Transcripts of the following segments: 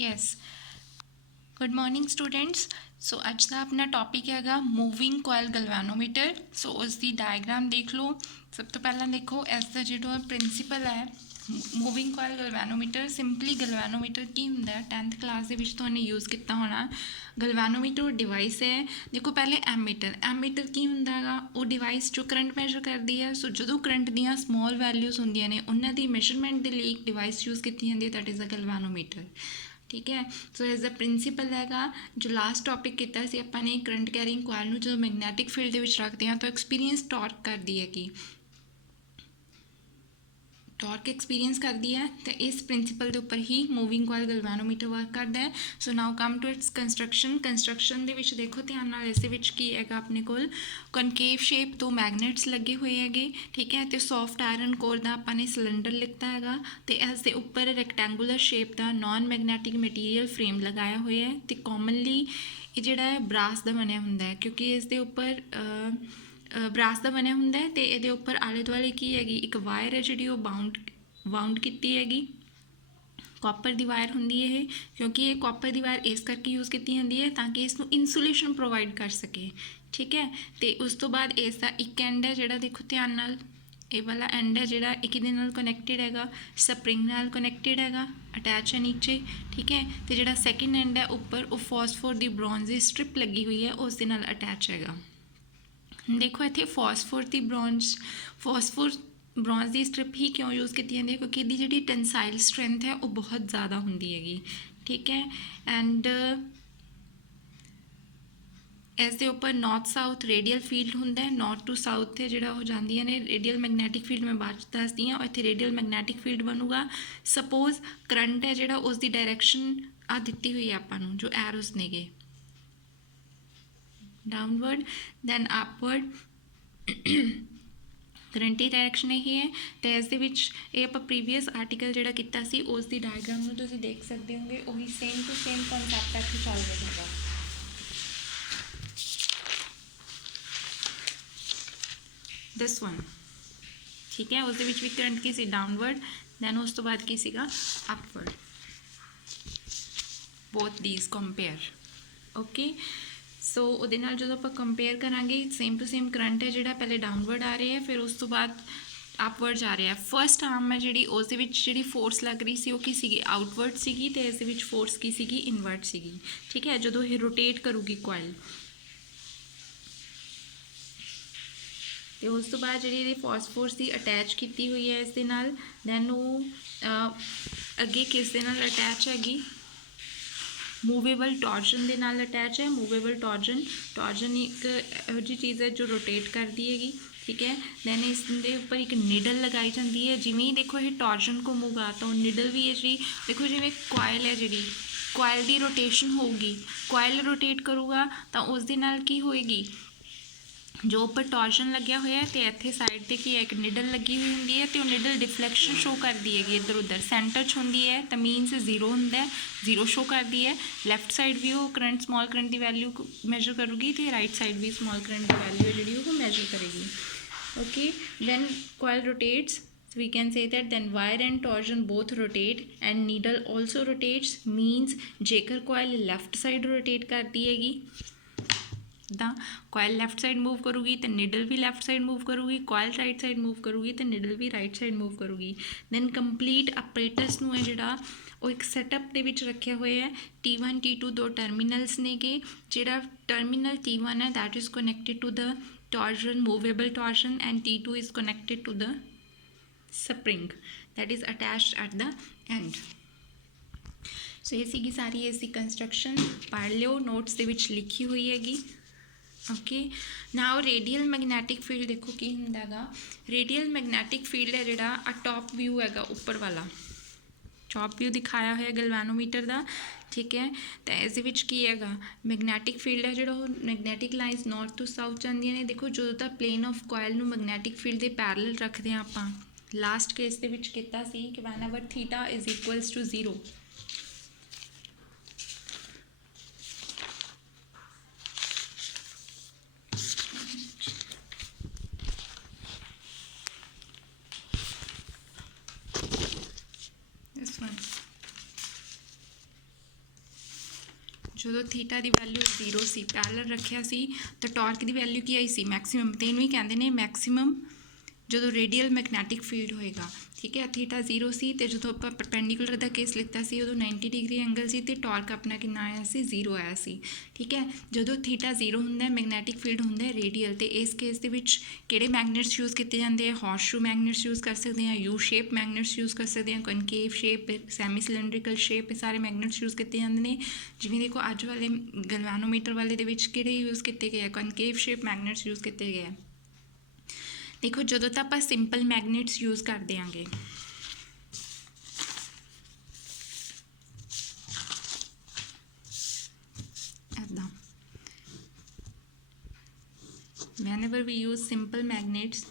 Yes good morning students. So अज का अपना टॉपिक हैगा मूविंग कोयल गलवैनोमीटर। सो उसकी डायग्राम देख लो। सब तो पहला देखो इसका जो प्रिंसीपल है मूविंग कोयल गलवैनोमीटर। सिंपली गलवैनोमीटर की होंगे 10th क्लास के यूज़ किया होना। गलवैनोमीटर डिवाइस है। देखो पहले एमीटर की होंगे वो डिवाइस जो करंट मैजर करती है। सो जो करंट दियाँ स्मॉल वैल्यूज़ होंगे ने उन्होंने मेजरमेंट के लिए एक डिवाइस यूज़ की जाती है दैट इज़ अ गलवैनोमीटर। ठीक है। सो एज अ प्रिंसीपल हैगा जो लास्ट टॉपिक किया सी अपने करंट कैरिंग कोयल में जो मैगनैटिक फील्ड के रखते हैं तो एक्सपीरियंस टॉर्क करती है कि टॉर्क एक्सपीरियंस करती है तो इस प्रिंसीपल के उपर ही मूविंग कोयल गलवैनोमीटर वर्क करता है। So now come to its construction देखो ध्यान इस की है अपने को कनकेव शेप तो मैगनेट्स लगे हुए है। ठीक है। तो सॉफ्ट आयरन कोर का अपने सिलेंडर लिता है तो इस दे उपर रैक्टेंगुलर शेप का नॉन मैगनैटिक मटीरियल फ्रेम लगाया हुआ है। तो कॉमनली ये जोड़ा है ब्रास का बनया होंगे क्योंकि इसके उपर ब्रास का बनया होंगे तो ये उपर आले दुआले की हैगी एक वायर है जी बाउंड की हैगी कॉपर की वायर होंगी है क्योंकि ये कॉपर की वायर इस करके यूज़ की जाती है ताकि इसको इंसुलेशन प्रोवाइड कर सके। ठीक है। तो उस तो बाद इसका एक एंड है जोड़ा देखो ध्यान नाल ये वाला एंड है जोड़ा एक कनैक्टेड है स्प्रिंग नाल कनैक्टेड है अटैच है नीचे। ठीक है। तो जोड़ा सैकेंड एंड है उपर वो फॉस्फोर की ब्रॉन्ज की स्ट्रिप लगी हुई है उस अटैच है। देखो इतने फॉस्फोर ब्रॉन्ज की स्ट्रिप ही क्यों यूज़ की जाती है क्योंकि इसकी जी टेंसाइल स्ट्रेंथ है वो बहुत ज़्यादा होंगी हैगी। ठीक है। एंड इस दे उपर नॉर्थ साउथ रेडियल फील्ड होंगे नॉर्थ टू साउथ है जो जांदियां ने रेडियल मैगनैटिक फील्ड में बाद दसदी हाँ इतने रेडियल मैगनैटिक फील्ड बनूगा। सपोज करंट है जो उसकी डायरैक्शन आ दी हुई है आपां जो एरोस ने गे डाउनवर्ड दैन अपवर्ड करंट की डायरैक्शन यही है। तो इस आप प्रीवियस आर्टिकल जोड़ा किया उसकी डायग्राम में तुम देख सकते होंगे वही सेम टू सेम कॉन्सैप्ट इतने चल रहा है। दिस वन ठीक है उस भी करंट की सी डाउनवर्ड दैन उस तो बाद की सीगा upward both these compare. Okay. So वो जो आप कंपेयर करा सेम टू सेम करंट है जोड़ा पहले डाउनवर्ड आ रहा है फिर उस तो बाद अपवर्ड जा रहा है। फर्स्ट आर्म है जी उस जी फोर्स लग रही सी की सी आउटवर्ड सी तो इस फोर्स की सी इनवर्ट सी। ठीक है। जो ये रोटेट करूगी कोयल तो उस तो बाद जी फॉस्फोर्स की अटैच की हुई है इस दैन वो अगे किस दे नाल अटैच हैगी मूवेबल टॉर्जन के नाल अटैच है। मूवेबल टॉर्जन एक यहो जी चीज़ है जो रोटेट करती हैगी। ठीक है। दैन इसके उपर एक निडल लगाई जाती है जिमें ही देखो ये टॉर्जन को मूगा तो निडल भी है जी देखो जिमें कोयल है जी कोयल की रोटेशन होगी कोयल रोटेट करूगा तो उस दे नाल की होएगी जो उपर टॉर्जन लग्या हुआ है तो इतने साइड पर की एक निडल लगी हुई होंगी है तो निडल डिफ्लैक्शन शो करती है इधर उधर सेंटर च होंगी है तो मीनस जीरो होंगे जीरो शो करती है। लैफ्ट साइड भी वो करंट स्मॉल करंट की वैल्यू मैजर करूगी तो राइट साइड भी स्मॉल करंट की वैल्यू है जी वो मैजर करेगी। Okay. Then coil rotates we can say that then wire and torsion both rotate and needle also rotates means जेकर coil left side rotate करती हैगी दा कोयल लैफ्ट साइड मूव करूगी तो निडल भी लैफ्ट साइड मूव करूगी coil right side move करूगी तो निडल भी राइट साइड मूव करूगी। दैन कंप्लीट अपरेटस नूं है जिहड़ा वो एक सैटअप दे विच रखे हुए है T1 T2 दो टर्मिनल्स ने गे जिहड़ा टर्मिनल T1 है that is connected to the torsion movable torsion and T2 is connected to the spring that is attached at the end. So ये सी सारी इसकी कंस्ट्रक्शन पढ़ लियो नोट्स दे विच लिखी हुई हैगी। Okay. Now radial magnetic field देखो की होंगे रेडियल मैगनैटिक फील्ड है जोड़ा आ टॉप व्यू है उपर वाला टॉप व्यू दिखाया हुआ गलवैनोमीटर का। ठीक है। तो इस की है मैगनैटिक फील्ड है जो magnetic lines north to south जांदियां ने देखो जो तक प्लेन ऑफ कोयल नूं मैगनैटिक फील्ड के पैरल रखते हैं आप लास्ट केस के किया कि whenever theta is equals to 0 this one ਜਦੋਂ ਥੀਟਾ ਦੀ ਵੈਲਿਊ 0 ਸੀ, ਪੈਰਲਲ ਰੱਖਿਆ ਸੀ, ਤਾਂ ਟਾਰਕ ਦੀ ਵੈਲਿਊ ਕੀ ਆਈ ਸੀ? ਮੈਕਸਿਮਮ। ਤੇ ਇਹਨੂੰ ਹੀ ਕਹਿੰਦੇ ਨੇ ਮੈਕਸਿਮਮ ਜਦੋਂ ਰੇਡੀਅਲ ਮੈਗਨੈਟਿਕ ਫੀਲਡ ਹੋਏਗਾ, ਠੀਕ ਹੈ। ਥੀਟਾ 0 ਸੀ, ਅਤੇ ਜਦੋਂ ਆਪਾਂ ਪਰਪੈਂਡੀਕੂਲਰ ਦਾ ਕੇਸ ਲਿੱਤਾ ਸੀ ਉਦੋਂ 90 ਡਿਗਰੀ ਐਂਗਲ ਸੀ, ਅਤੇ ਟਾਰਕ ਆਪਣਾ ਕਿੰਨਾ ਆਇਆ ਸੀ? 0 ਆਇਆ ਸੀ, ਠੀਕ ਹੈ। ਜਦੋਂ ਥੀਟਾ 0 ਹੁੰਦਾ ਮੈਗਨੈਟਿਕ ਫੀਲਡ ਹੁੰਦਾ ਰੇਡੀਅਲ, ਅਤੇ ਇਸ ਕੇਸ ਦੇ ਵਿੱਚ ਕਿਹੜੇ ਮੈਗਨੇਟਸ ਯੂਜ਼ ਕੀਤੇ ਜਾਂਦੇ ਆ? ਹਾਰਸ-ਸ਼ੂ ਮੈਗਨੇਟਸ ਯੂਜ਼ ਕਰ ਸਕਦੇ ਹਾਂ, ਯੂ ਸ਼ੇਪ ਮੈਗਨੇਟਸ ਯੂਜ਼ ਕਰ ਸਕਦੇ ਹਾਂ, ਕਨਕੇਵ ਸ਼ੇਪ, ਸੈਮੀ ਸਿਲੰਡਰੀਕਲ ਸ਼ੇਪ, ਇਹ ਸਾਰੇ ਮੈਗਨੇਟਸ ਯੂਜ਼ ਕੀਤੇ ਜਾਂਦੇ ਨੇ। ਜਿਵੇਂ ਦੇਖੋ ਅੱਜ ਵਾਲੇ ਗਲਵਾਨੋਮੀਟਰ ਵਾਲੇ ਦੇ ਵਿੱਚ ਕਿਹੜੇ ਯੂਜ਼ ਕੀਤੇ ਗਏ ਆ? ਕਨਕੇਵ ਸ਼ੇਪ ਮੈਗਨੇਟਸ ਯੂਜ਼ ਕੀਤੇ ਗਏ ਆ। ਦੇਖੋ ਜਦੋਂ ਤਾਂ ਆਪਾਂ ਸਿੰਪਲ ਮੈਗਨੇਟਸ ਯੂਜ਼ ਕਰ ਦਿਆਂਗੇ, ਇੱਦਾਂ, whenever we use simple magnets,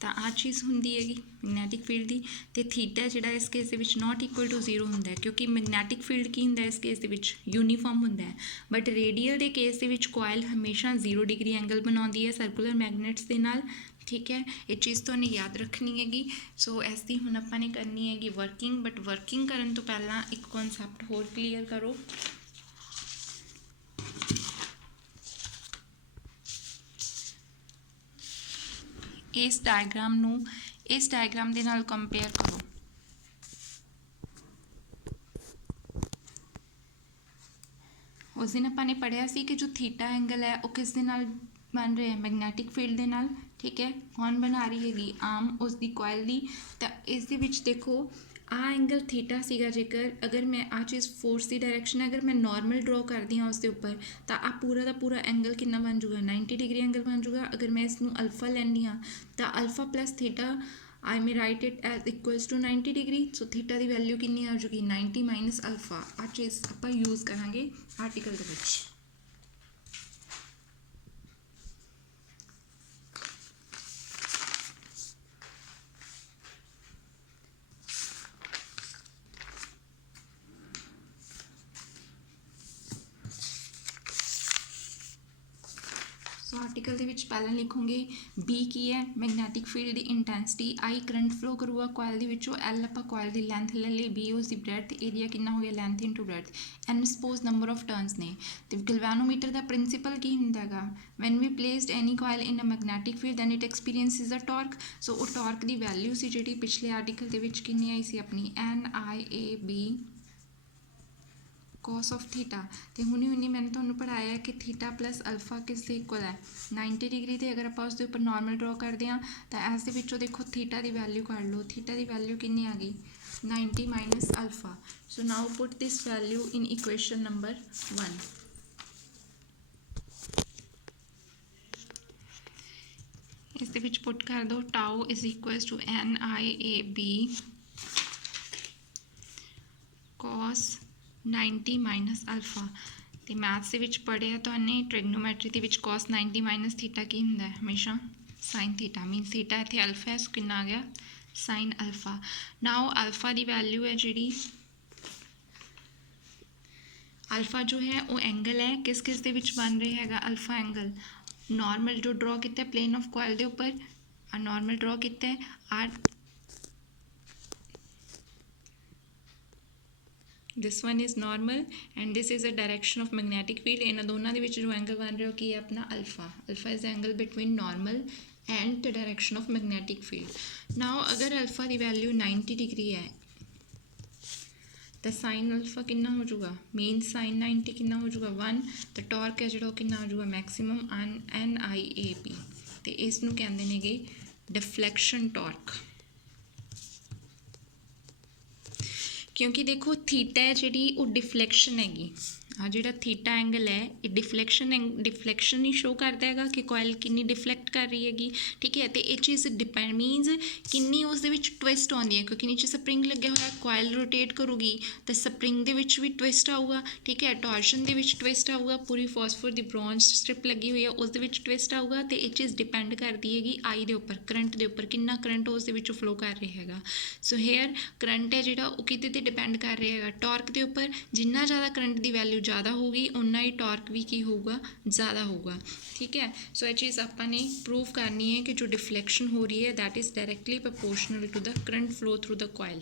ਤਾਂ ਆਹ ਚੀਜ਼ ਹੁੰਦੀ ਹੈਗੀ ਮੈਗਨੈਟਿਕ ਫੀਲਡ ਦੀ। ਅਤੇ ਥੀਟਾ ਜਿਹੜਾ ਇਸ ਕੇਸ ਦੇ ਵਿੱਚ ਨੋਟ ਇਕੁਅਲ ਟੂ 0 ਹੁੰਦਾ ਹੈ, ਕਿਉਂਕਿ ਮੈਗਨੈਟਿਕ ਫੀਲਡ ਕੀ ਹੁੰਦਾ ਇਸ ਕੇਸ ਦੇ ਵਿੱਚ? ਯੂਨੀਫਾਰਮ ਹੁੰਦਾ ਹੈ। ਬਟ ਰੇਡੀਅਲ ਦੇ ਕੇਸ ਦੇ ਵਿੱਚ ਕੋਇਲ ਹਮੇਸ਼ਾ 0 ਡਿਗਰੀ ਐਂਗਲ ਬਣਾਉਂਦੀ ਹੈ ਸਰਕੂਲਰ ਮੈਗਨੇਟਸ ਦੇ ਨਾਲ, ਠੀਕ ਹੈ। ਇਹ ਚੀਜ਼ ਤੁਹਾਨੂੰ ਯਾਦ ਰੱਖਣੀ ਹੈਗੀ। ਸੋ ਇਸ ਦੀ ਹੁਣ ਆਪਾਂ ਨੇ ਕਰਨੀ ਹੈਗੀ ਵਰਕਿੰਗ, ਬਟ ਵਰਕਿੰਗ ਕਰਨ ਤੋਂ ਪਹਿਲਾਂ ਇੱਕ ਕਨਸੈਪਟ ਹੋਰ ਕਲੀਅਰ ਕਰੋ। ਇਸ ਡਾਇਗਰਾਮ ਨੂੰ ਇਸ ਡਾਇਗਰਾਮ ਦੇ ਨਾਲ ਕੰਪੇਅਰ ਕਰੋ। ਉਸ ਦਿਨ ਆਪਾਂ ਨੇ ਪੜ੍ਹਿਆ ਸੀ ਕਿ ਜੋ ਥੀਟਾ ਐਂਗਲ ਹੈ ਉਹ ਕਿਸ ਦੇ ਨਾਲ ਬਣ ਰਿਹਾ? ਮੈਗਨੈਟਿਕ ਫੀਲਡ ਦੇ ਨਾਲ, ਠੀਕ ਹੈ। ਕੌਣ ਬਣਾ ਰਹੀ ਹੈਗੀ? ਆਰਮ ਉਸ ਦੀ ਕੋਇਲ ਦੀ। ਤਾਂ ਇਸ ਦੇ ਵਿੱਚ ਦੇਖੋ ਆਹ ਐਂਗਲ ਥੀਟਾ ਸੀਗਾ, ਜੇਕਰ ਅਗਰ ਮੈਂ ਆਹ ਚੀਜ਼ ਫੋਰਸ ਦੀ ਡਾਇਰੈਕਸ਼ਨ ਅਗਰ ਮੈਂ ਨੋਰਮਲ ਡਰੋ ਕਰਦੀ ਹਾਂ ਉਸ ਦੇ ਉੱਪਰ, ਤਾਂ ਆਹ ਪੂਰਾ ਦਾ ਪੂਰਾ ਐਂਗਲ ਕਿੰਨਾ ਬਣ ਜੂਗਾ? 90 ਡਿਗਰੀ ਐਂਗਲ ਬਣ ਜੂਗਾ। ਅਗਰ ਮੈਂ ਇਸ ਨੂੰ ਅਲਫਾ ਲੈਂਦੀ ਹਾਂ ਤਾਂ alpha plus theta I may write it as equals to 90 degree. So theta ਦੀ ਵੈਲਿਊ ਕਿੰਨੀ ਆ ਜੂਗੀ? 90 ਮਾਈਨਸ ਅਲਫਾ। ਆਹ ਚੀਜ਼ ਆਪਾਂ ਯੂਜ਼ ਕਰਾਂਗੇ ਆਰਟੀਕਲ ਦੇ ਵਿੱਚ। ਸੋ ਆਰਟੀਕਲ ਦੇ ਵਿੱਚ ਪਹਿਲਾਂ ਲਿਖੋਗੇ B ਕੀ ਹੈ? Magnetic field the intensity. I current flow ਕਰੂਗਾ ਕੋਇਲ ਦੇ ਵਿੱਚੋਂ। L ਆਪਾਂ ਕੋਇਲ ਦੀ ਲੈਂਥ ਲੈ ਲਈ, B ਉਸ ਦੀ ਬ੍ਰੈਡਥ, ਏਰੀਆ ਕਿੰਨਾ ਹੋ ਗਿਆ? Length into breadth. N suppose number of turns ਨੇ। ਅਤੇ ਗਲਵਾਨੋਮੀਟਰ ਦਾ ਪ੍ਰਿੰਸੀਪਲ ਕੀ ਹੁੰਦਾ ਹੈਗਾ? When we placed any coil in a magnetic field then it experiences a torque. So ਉਹ ਟਾਰਕ ਦੀ ਵੈਲਿਊ ਸੀ ਜਿਹੜੀ ਪਿਛਲੇ ਆਰਟੀਕਲ ਦੇ ਵਿੱਚ ਕਿੰਨੀ ਆਈ ਸੀ ਆਪਣੀ? NIAB cos of theta. ਅਤੇ ਹੁਣੀ ਮੈंने ਤੁਹਾਨੂੰ ਪੜ੍ਹਾਇਆ ਕਿ ਥੀਟਾ ਪਲੱਸ ਅਲਫਾ ਕਿਸ ਦੇ ਇਕੁਅਲ ਹੈ? 90 ਡਿਗਰੀ। ਅਤੇ ਅਗਰ ਆਪਾਂ ਉਸਦੇ ਉੱਪਰ ਨੋਰਮਲ ਡਰੋ ਕਰਦੇ ਹਾਂ ਤਾਂ ਇਸ ਦੇ ਵਿੱਚੋਂ ਦੇਖੋ ਥੀਟਾ ਦੀ ਵੈਲਿਊ ਕੱਢ ਲਓ। ਥੀਟਾ ਦੀ ਵੈਲਿਊ ਕਿੰਨੀ ਆ ਗਈ? 90 minus alpha. So now put this value in equation number 1। ਇਸ ਦੇ ਵਿੱਚ ਪੁੱਟ ਕਰ ਦਿਓ tau is equals to NIAB cos 90 minus alpha. ਅਤੇ ਮੈਥਸ ਦੇ ਵਿੱਚ ਪੜ੍ਹਿਆ ਤੁਹਾਨੂੰ ਟ੍ਰਿਗਨੋਮੈਟਰੀ ਦੇ ਵਿੱਚ cos 90 ਮਾਈਨਸ ਥੀਟਾ ਕੀ ਹੁੰਦਾ ਹੈ? ਹਮੇਸ਼ਾ ਸਾਈਨ ਥੀਟਾ। ਮੀਨਸ ਥੀਟਾ ਇੱਥੇ ਅਲਫਾ ਹੈ, ਸੋ ਕਿੰਨਾ ਆ ਗਿਆ? Sine alpha. ਨਾਓ ਅਲਫਾ ਦੀ ਵੈਲਿਊ ਹੈ ਜਿਹੜੀ, ਅਲਫਾ ਜੋ ਹੈ ਉਹ ਐਂਗਲ ਹੈ ਕਿਸ ਕਿਸ ਦੇ ਵਿੱਚ ਬਣ ਰਿਹਾ ਹੈਗਾ? ਅਲਫਾ ਐਂਗਲ ਨੋਰਮਲ ਜੋ ਡਰੋ ਕੀਤਾ ਪਲੇਨ ਆਫ ਕੋਇਲ ਦੇ ਉੱਪਰ, ਆ ਨੋਰਮਲ ਡਰੋ ਕੀਤਾ R this one is normal and this is a direction of magnetic field। ਇਹਨਾਂ ਦੋਨਾਂ ਦੇ ਵਿੱਚ ਜੋ ਐਂਗਲ ਬਣ ਰਿਹਾ ਉਹ ਕੀ ਹੈ ਆਪਣਾ? Alpha. Alpha is the angle between normal and the direction of magnetic field। now ਅਗਰ ਅਲਫਾ ਦੀ ਵੈਲਿਊ 90 ਡਿਗਰੀ ਹੈ ਤਾਂ ਸਾਈਨ ਅਲਫਾ ਕਿੰਨਾ ਹੋ ਜਾਊਗਾ? ਮੀਨ ਸਾਈਨ 90 ਕਿੰਨਾ ਹੋ ਜਾਊਗਾ? 1। ਤਾਂ ਟਾਰਕ ਹੈ ਜਿਹੜਾ ਉਹ ਕਿੰਨਾ ਹੋ ਜਾਊਗਾ? Maximum NIAB। ਅਤੇ ਇਸ ਨੂੰ ਕਹਿੰਦੇ ਨੇਗੇ ਡਿਫਲੈਕਸ਼ਨ ਟਾਰਕ। ਕਿਉਂਕਿ ਦੇਖੋ ਥੀਟਾ ਹੈ ਜਿਹੜੀ ਉਹ ਡਿਫਲੈਕਸ਼ਨ ਹੈਗੀ। ਆ ਜਿਹੜਾ ਥੀਟਾ ਐਂਗਲ ਹੈ ਇਹ ਡਿਫਲੈਕਸ਼ਨ ਹੀ ਸ਼ੋ ਕਰਦਾ ਹੈਗਾ ਕਿ ਕੋਇਲ ਕਿੰਨੀ ਡਿਫਲੈਕਟ ਕਰ ਰਹੀ ਹੈਗੀ, ਠੀਕ ਹੈ। ਅਤੇ ਇਹ ਚੀਜ਼ ਡਿਪੈਂਡ ਮੀਨਸ ਕਿੰਨੀ ਉਸ ਦੇ ਵਿੱਚ ਟਵਿਸਟ ਆਉਂਦੀ ਹੈ, ਕਿਉਂਕਿ ਨੀਚੇ ਸਪਰਿੰਗ ਲੱਗਿਆ ਹੋਇਆ, ਕੋਇਲ ਰੋਟੇਟ ਕਰੂਗੀ ਤਾਂ ਸਪਰਿੰਗ ਦੇ ਵਿੱਚ ਵੀ ਟਵਿਸਟ ਆਊਗਾ, ਠੀਕ ਹੈ। ਟੋਰਸ਼ਨ ਦੇ ਵਿੱਚ ਟਵਿਸਟ ਆਊਗਾ, ਪੂਰੀ ਫੋਸਫੋਰ ਦੀ ਬ੍ਰੌਂਜ ਸਟ੍ਰਿਪ ਲੱਗੀ ਹੋਈ ਹੈ ਉਸ ਦੇ ਵਿੱਚ ਟਵਿਸਟ ਆਊਗਾ। ਅਤੇ ਇਹ ਚੀਜ਼ ਡਿਪੈਂਡ ਕਰਦੀ ਹੈਗੀ I ਦੇ ਉੱਪਰ, ਕਰੰਟ ਦੇ ਉੱਪਰ, ਕਿੰਨਾ ਕਰੰਟ ਉਸ ਦੇ ਵਿੱਚੋਂ ਫਲੋ ਕਰ ਰਿਹਾ ਹੈਗਾ। ਸੋ ਹੇਅਰ ਕਰੰਟ ਹੈ ਜਿਹੜਾ ਉਹ ਕਿਤੇ 'ਤੇ ਡਿਪੈਂਡ ਕਰ ਰਿਹਾ ਹੈਗਾ? ਟਾਰਕ ਦੇ ਉੱਪਰ। ਜਿੰਨਾ ਜ਼ਿਆਦਾ ਕਰੰਟ ਦੀ ਵੈਲਿਊ ਜ਼ਿਆਦਾ ਹੋਊਗੀ ਉਨਾ ਹੀ ਟਾਰਕ ਵੀ ਕੀ ਹੋਊਗਾ? ਜ਼ਿਆਦਾ ਹੋਊਗਾ, ਠੀਕ ਹੈ। ਸੋ ਇਹ ਚੀਜ਼ ਆਪਾਂ ਨੇ ਪ੍ਰੂਵ ਕਰਨੀ ਹੈ ਕਿ ਜੋ ਡਿਫਲੈਕਸ਼ਨ ਹੋ ਰਹੀ ਹੈ that is directly proportional to the current flow through the coil.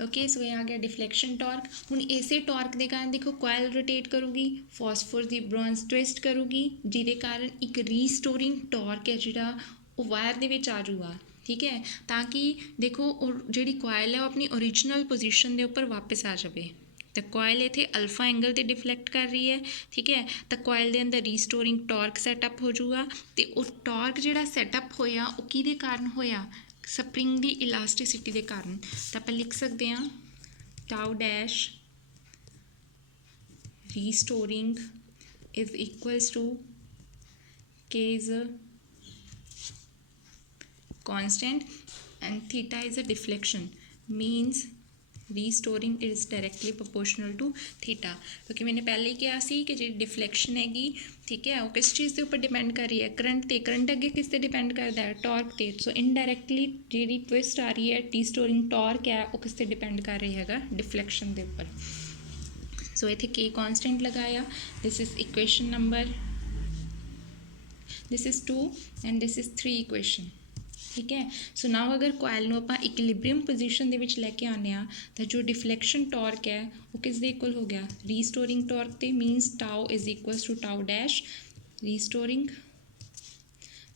Okay so ये आ गया डिफ्लैक्शन टॉर्क। हुण इसे टॉर्क के कारण देखो कॉयल रोटेट करूगी, फॉस्फोरस की ब्रॉन्ज ट्विस्ट करूगी, जिहदे कारण एक रीस्टोरिंग टॉर्क है जिहड़ा वो वायर दे विच आ जाऊगा, ठीक है, ताकि देखो जिहड़ी कॉयल है वो अपनी ओरिजिनल पोजीशन के उपर वापस आ जाए। तो कॉयल इत्थे अल्फा एंगल ते डिफ्लैक्ट कर रही है, ठीक है, तो कॉयल के अंदर रीस्टोरिंग टॉर्क सैटअप हो जाऊगा। तो वो टॉर्क जिहड़ा सैटअप होया वो किहदे कारण होया, स्प्रिंग की इलास्टिसिटी के कारण। तो आप लिख सकते हैं tau dash restoring is equals to K is a constant and theta is a deflection, means restoring is directly proportional to theta. क्योंकि मैंने पहले ही कहा सी कि जी डिफ्लैक्शन हैगी, ठीक है, वो किस चीज़ के उपर डिपेंड कर रही है, करंट ते, करंट अगे किस ते डिपेंड करता है, टॉर्क ते। सो इनडायरैक्टली जी ट्विस्ट आ रही है रीस्टोरिंग टॉर्क है वो किस ते डिपेंड कर रही है डिफ्लैक्शन के उपर। सो इत्थे के कॉन्सटेंट लगाया, this is equation number, this is 2 and this is 3 equation, ठीक है। सो नाउ अगर कॉयल नूं आपां इक्विलिब्रियम पोजीशन दे विच लैके आने आ तो जो डिफ्लैक्शन टॉर्क है वो किस दे इक्वल हो गया, रीस्टोरिंग टॉर्क ते, means tau is equals to tau dash restoring.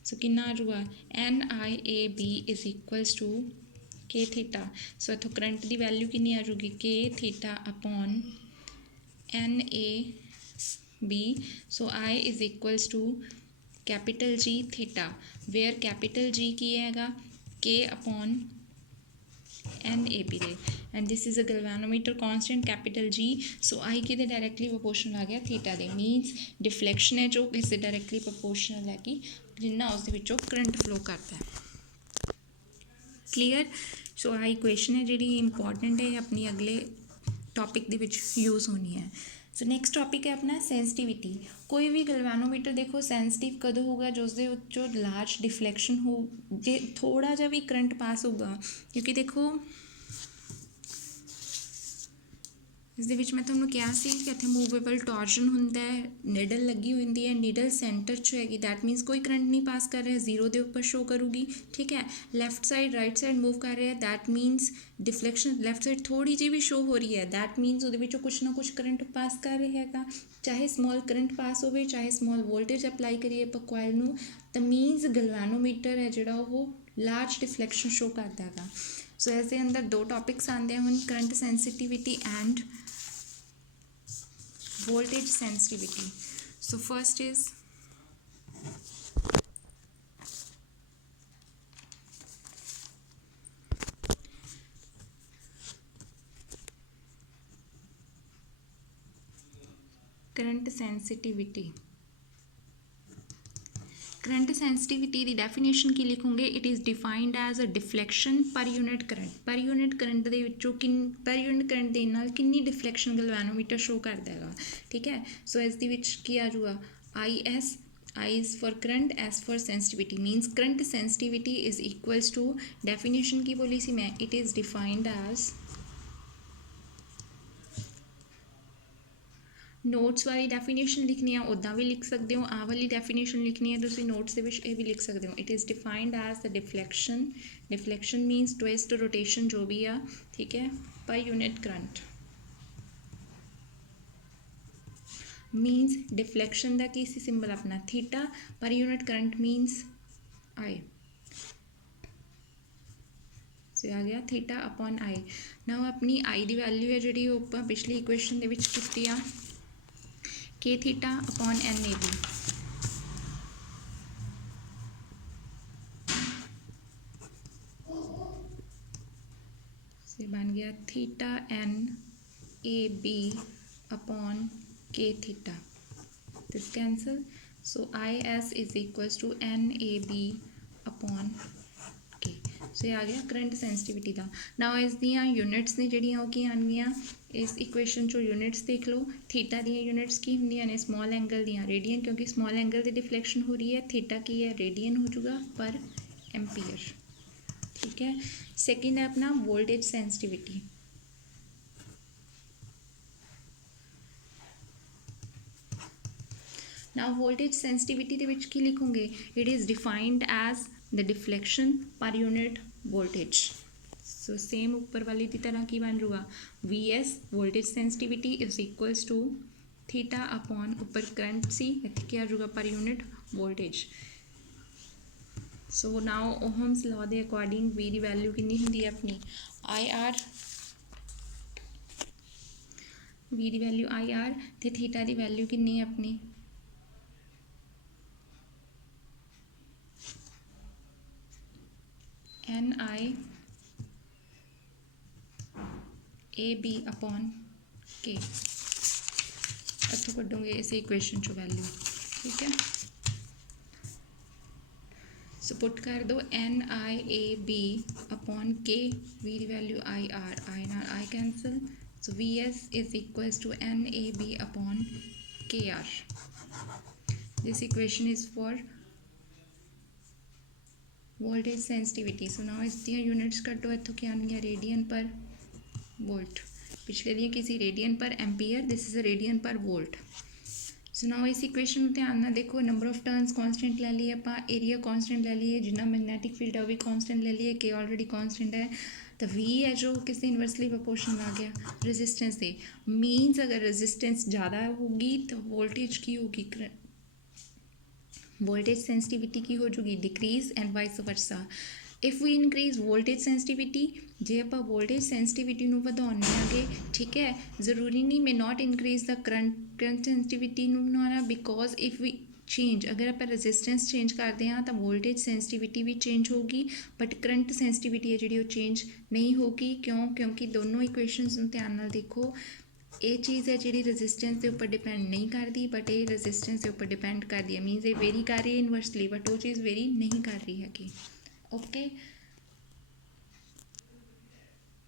So कितना आ जाऊगा, NIAB is equals to K theta. So इत्थों करंट की वैल्यू कितनी आ जाऊगी, K theta upon NAB। So I is equals to capital G theta, where capital G की हैगा के अपॉन NAB दे, and this is a galvanometer constant capital G। So I कि directly proportional आ गया theta दे, मीनस डिफ्लैक्शन है जो इससे directly proportional है कि जिन्ना उसके विचों करंट फ्लो करता है। क्लीयर। सो आ इक्वेशन है जी इंपॉर्टेंट है, अपनी अगले टॉपिक दे विच यूज़ होनी है। सो नैक्सट टॉपिक है अपना सेंसिटिविटी। कोई भी गैल्वेनोमीटर देखो सेंसिटिव कदों होगा जो उसके जो लार्ज डिफ्लैक्शन हो, जे थोड़ा जा भी करंट पास होगा, क्योंकि देखो इस दे विच मैं तुहानूं कहा सी कि इत्थे मूवेबल टॉर्जन हुंदा है, नीडल लगी हुई है, नीडल सेंटर च हैगी, दैट मीनस कोई करंट नहीं पास कर रहा, जीरो के उपर शो करूगी, ठीक है। Left side right side move कर रहा है, दैट मीनस डिफ्लैक्शन लैफ्ट साइड थोड़ी जी भी शो हो रही है, दैट मीनस वो कुछ ना कुछ करंट पास कर रहा है, चाहे स्मॉल करंट पास हो, चाहे स्मॉल वोल्टेज अप्लाई करिए आप कॉयल नूं, तो मीनस गैल्वेनोमीटर है जिहड़ा वो लार्ज डिफ्लैक्शन शो करता है। सो इसके अंदर दो टॉपिक्स आते हैं, current sensitivity and voltage sensitivity. So first is current sensitivity. Current sensitivity की डेफिनेशन की लिखोगे, it is defined as a deflection per unit current, per unit current के विचों पर यूनिट करंट देने नाल कितनी डिफ्लैक्शन गैल्वेनोमीटर शो करता है, ठीक है। सो इस दे विच की आ जाऊगा IS, I is for current, S for sensitivity, means current sensitivity is equals to, definition की बोली सी मैं, it is defined as, notes वाली डेफिनेशन लिखनी है उदा भी लिख सकते हो, आ वाली डेफिनेशन लिखनी है तो नोट्स के विच भी लिख सकते हो। It is defined as the deflection, deflection means twist rotation जो भी आ, ठीक है, पर यूनिट करंट, मीनस डिफ्लैक्शन का की सिंबल अपना थीटा, पर यूनिट करंट मीनस I। सो आ गया थीटा अपॉन I। नाउ अपनी I की वैल्यू है जी पिछली इक्वेशन के विच की आ, के थीटा अपॉन NAB। से बन गया थीटा NAB अपॉन के theta, this cancel. So IS is equals to NAB upon के। सो ये आ गया करंट सेंसिटिविटी का। नाउ इस दियाँ यूनिट्स ने जिहड़ियां की आउणगियां इस इक्वेशन चो, यूनिट्स देख लो, थीटा दी यूनिट्स की होंदियां ने स्मॉल एंगल दियाँ रेडियन, क्योंकि स्मॉल एंगल की डिफ्लैक्शन हो रही है, थीटा की है रेडियन हो जाऊगा पर एम्पीयर, ठीक है। सेकेंड है अपना voltage sensitivity. Now voltage sensitivity के विच की लिखोगे, it is defined as the deflection per unit voltage. So so same ऊपर वाली की तरह की बन जाऊगा VS voltage sensitivity is equals to theta upon ऊपर करंट सी इत्थे क्या आ जाऊगा per unit voltage. So now ohm's law के अकॉर्डिंग V की वैल्यू कितनी होंगी है अपनी IR, V की वैल्यू IR ते थीटा की वैल्यू कितनी है अपनी NI AB अपॉन K। इतों कटोगे इस इक्वेशन चो वैल्यू, ठीक है। सो पुट कर दो NIAB अपॉन K, V की वैल्यू IR, I नाल I cancel, so VS is equals to NAB अपॉन KR। This equation is for voltage sensitivity. So now इस दी यूनिट्स कटो, इतों क्या आनी रेडियन पर वोल्ट, पिछले दी किसी रेडियन पर ampere, this is a radian पर वोल्ट। सो नाउ इस इक्वेशन में ध्यान ना देखो, नंबर ऑफ टर्न्स कॉन्सटेंट ले लीए, आप एरिया कॉन्सटेंट ले लीए, जिन्ना मैगनैटिक फील्ड है वो भी कॉन्सटेंट ले लीए, के ऑलरेडी कॉन्सटेंट है, तो V है जो किससे इन्वर्सली प्रोपोर्शनल आ गया रेजिस्टेंस से। मीन्स अगर रेजिस्टेंस ज़्यादा होगी तो वोल्टेज की होगी, वोल्टेज सेंसिटिविटी की हो जाएगी decrease and vice versa. If we increase voltage sensitivity, जे आप वोल्टेज सेंसिटिविटी ਵਧਾਉਣੇ आगे, ठीक है, ज़रूरी नहीं may not increase the current sensitivity बनाना, बिकॉज इफ वी चेंज अगर आप रेजिस्टेंस चेंज करते हैं तो वोल्टेज सेंसिटिविटी भी चेंज होगी, बट करंट सेंसिटिविटी है जी चेंज नहीं होगी। क्यों? क्योंकि दोनों इक्वेशनस ध्यान नाल देखो, ये चीज़ है जी रेजिस्टेंस के उपर डिपेंड नहीं करती, बट ये रेजिस्टेंस के उपर डिपेंड करती है, मीनस ये वेरी कर रही है इनवर्सली, बट वो चीज़ वेरी नहीं कर रही है। Okay,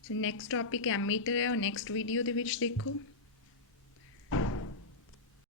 so next topic ammeter है और नैक्सट वीडियो के देखो।